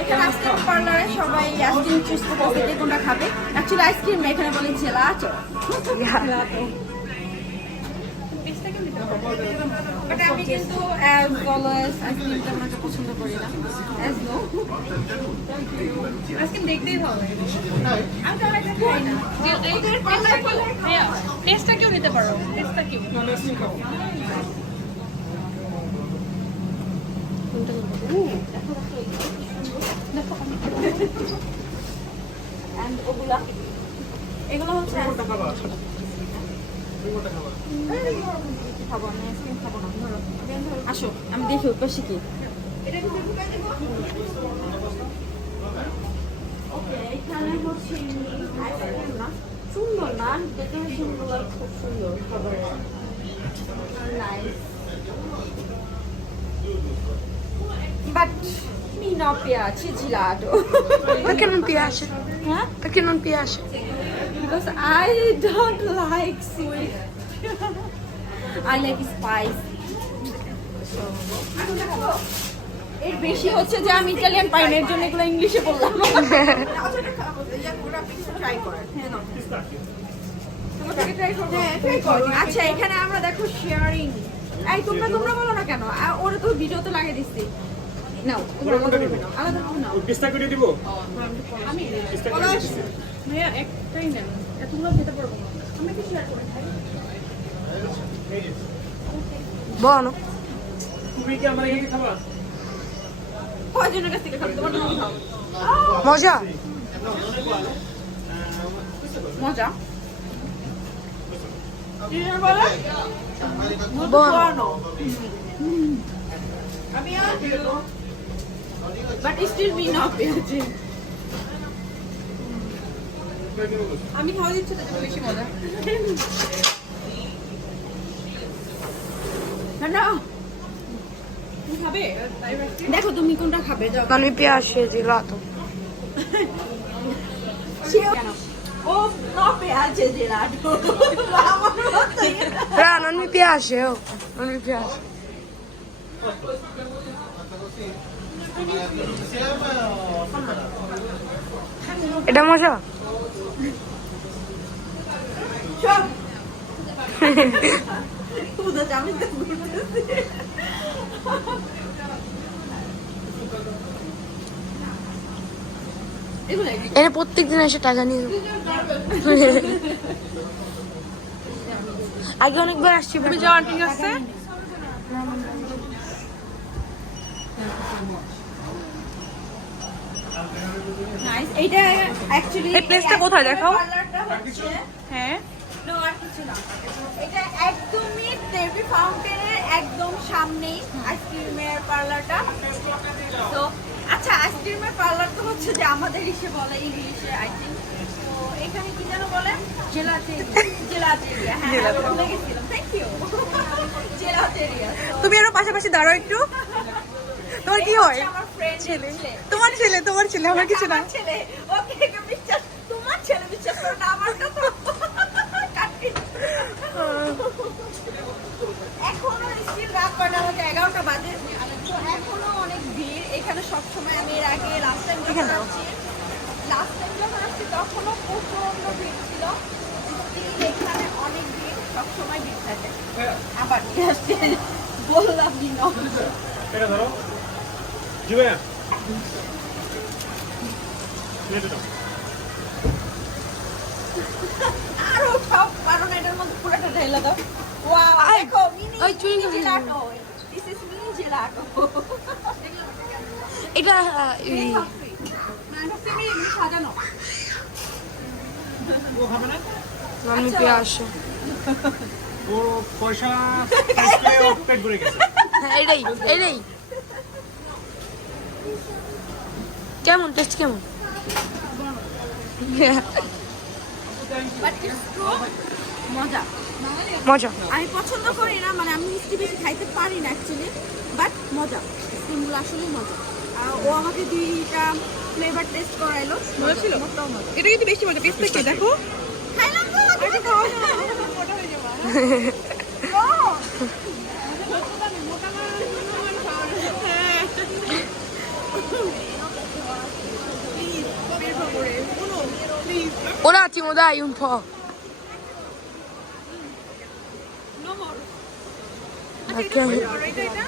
এখানে আইসক্রিম পার্লারে সবাই আইসক্রিম চুজ করতে যে কোনটা খাবে। অ্যাকচুয়ালি আইসক্রিম এখানে বলে জেলাটো। বাট আমি কিন্তু অ্যাজ ওয়েল অ্যাজ আইসক্রিমটা আমাকে পছন্দ করি না। অ্যাজ নো আইসক্রিম দেখতেই ভালো লাগে। আমি তো আইসক্রিম খাই না। টেস্টটা কেউ নিতে পারো। টেস্টটা কেউ এগুলো হচ্ছে খাবো না, আইসক্রিম খাবো না। আসো আমি দেখি ওর পাশে কি। এখানে হচ্ছে না সুন্দর না, ডেকোরেশন গুলো খুব সুন্দর খাবার nice. But mi non piace gelato. Perché non piace? Huh? Perché non piace? Because I don't like sweet. I like spicy. এর বেশি হচ্ছে যে আমি ইটালিয়ান পাই না, এর জন্য এগুলো ইংলিশে বললাম। আচ্ছা এখানে আমরা দেখো শেয়ারিং। এই তোমরা বলো না কেন? ওরা তো ভিডিওতে লাগিয়ে দিচ্ছি। নাও তোমরা আলাদা নাও। পিস্তা করে দিব আমি ভাইয়া একটাই নেন, এতগুলো খেতে পারবো না। আমি কি শেয়ার করে খাই? Buono. তুমি কি আমার এখানে খাবা? কয়জনের কাছ থেকে খাবো? তোমার জন্য খাও। Moja? মজা। কি বলে? Buono. আমি আর বাট স্টিল মি না পেয়েছি। আমি খাওয়া দিচ্ছি তো বেশি মজা। না তুমি খাবে? দেখো তুমি কোনটা খাবে? যাও। Non mi piace il gelato. ও না পেঁয়াজে জেলাটো। Però non mi piace, oh. Non mi piace. এটা মজা? এর প্রত্যেকদিন এসে টাকা নিয়ে যাবো। আগে অনেকবার আসছি। তুমি যাওয়ার ঠিক আছে? নাইস। এইটা অ্যাকচুয়ালি এই প্লেসটা কোথায় দেখাও? হ্যাঁ নো আর কিছু না। এটা একদমই দেবী ফাউন্টেনের একদম সামনেই আইসক্রিমের পার্লারটা। তো আচ্ছা আইসক্রিমের পার্লার তো হচ্ছে যে আমাদের ইসে বলে ইংলিশে আই থিঙ্ক। তো এখানে কি যেন বলে? জেলাটেরিয়া। হ্যাঁ ভুলে গেছিলাম। Thank you. জেলাটেরিয়া। তুমি আরো পাশাপাশি দাঁড়াও একটু। তোমার কি হয়? আমার ফ্রেন্ড ছেলে। তোমার ছেলে আমার কিছু না। ছেলে ওকে বিশ্বাস, তোমার ছেলে বিশ্বাস করো না আমারটা তো এখনো স্টিল রাত কয়টা বাজে? 11টা বাজে। তো এখনো অনেক ভিড় এখানে। সবসময় আমি এর আগে লাস্ট টাইম যখন আসছি তখনও প্রচন্ড ভিড় ছিল। স্টিল এখানে অনেক ভিড়, সবসময় ভিড় থাকে। আবার নিয়ে আসছে বললাম এটা ধরো জিয়া নেটে দাও আরো সব, কারণ এটার মধ্যে পুরোটা ঢেলে দাও। ওয়াও দেখো mini gelato. This is mini gelato. এটা মানে তুমি সাজানো। ও খাবে না? non mi piace. ও পয়সা আজকে অফপেড করে গেছে। এটাই কেমন টেস্ট কেমন? বাট ইটস ট্রু মজা। মজা। আমি পছন্দ করি না, মানে আমি মিষ্টি বেশি খাইতে পারি না অ্যাকচুয়ালি, বাট মজা। স্টিমগুলো আসলেই মজা। ও আমাকে 2টা ফ্লেভার টেস্ট করাইলো। মজা ছিল? এটা কিন্তু বেশি মজা। পেস্ট থেকে দেখো। খাইলাম তো এটা খাওয়া না। মোটা হয়ে যাবে। ও Un attimo, dai, un po'. No more Perché? এটা